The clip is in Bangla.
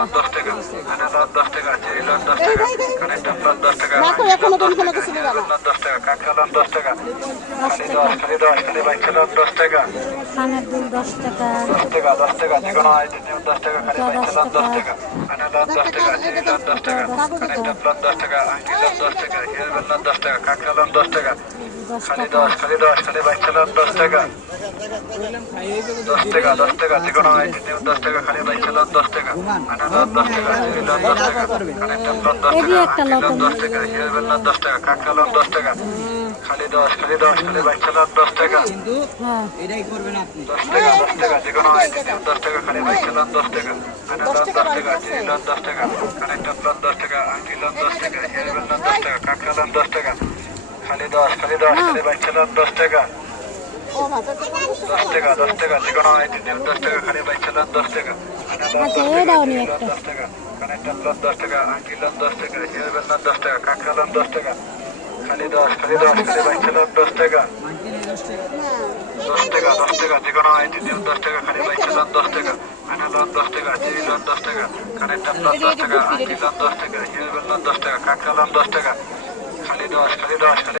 লোন 10 টাকা কানে লোন 10 টাকা চেরি লোন 10 টাকা কানেক্টর লোন 10 টাকা না কই এখনো তুমি কোনো কিছু দিবা না। লোন 10 টাকা কাকা লোন 10 টাকা খালি 10 খালি বাইকে লোন 10 টাকা কানের দুল 10 টাকা 10 টাকা যে কোনো আইডি 10 টাকা খালি বাইকে লোন 10 টাকা কানে লোন 10 টাকা চেরি লোন 10 টাকা কানেক্টর লোন 10 টাকা আইডি লোন 10 টাকা হিয়ার লোন 10 টাকা কাকা লোন 10 টাকা খালি 10 খালি বাইকে লোন 10 টাকা 10 টাকা যে কোনো আইডি 10 টাকা খালি বাইকে লোন 10 টাকা কানে লোন 10 টাকা চেরি লোন 10 টাকা কানেক্টর লোন 10 এই টাকা একটা লোন লোন 10 টাকা হিয়ার লোন 10 টাকা কাকা লোন 10 টাকা খালি 10 খালি বাইকে লোন 10 টাকা কিন্তু হ্যাঁ এটাই করবেন আপনি 10 টাকা যে কোনো আইডি 10 টাকা খালি বাইকে লোন 10 টাকা কানে লোন 10 টাকা চেরি লোন 10 টাকা কানেক্টর লোন 10 টাকা আইডি লোন 10 টাকা হিয়ার লোন 10 টাকা কাকা লোন 10 টাকা খালি 10 খালি বাইকে লোন 10 টাকা ও মাথা তো 10 টাকা যে কোনো আইডি 10 টাকা খালি বাইকে লোন 10 টাকা আচ্ছা এটাও নি একটা 10 টাকা কানেক্টর লোন 10 টাকা আইডি লোন 10 টাকা হিয়ার লোন 10 টাকা কাকা লোন 10 টাকা খালি 10 খালি বাইকে লোন 10 টাকা 10 টাকা যে কোনো আইডি 10 টাকা খালি বাইকে লোন 10 টাকা কানে লোন 10 টাকা চেরি লোন 10 টাকা কানেক্টর লোন 10 টাকা আইডি লোন 10 টাকা হিয়ার লোন 10 টাকা কাকা লোন 10 টাকা খালি 10 খালি